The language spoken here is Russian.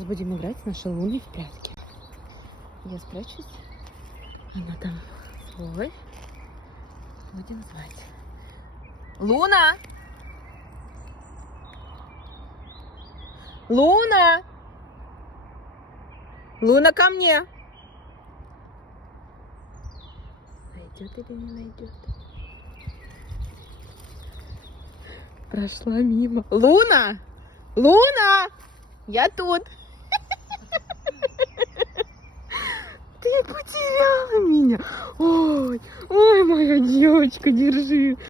Сейчас будем играть с нашей Луной в прятки. Я спрячусь. Она там свой. Будем звать. Луна! Луна! Луна, ко мне! Найдет или не найдет? Прошла мимо. Луна! Луна! Я тут! Ты потеряла меня! Ой, ой, моя девочка, держи!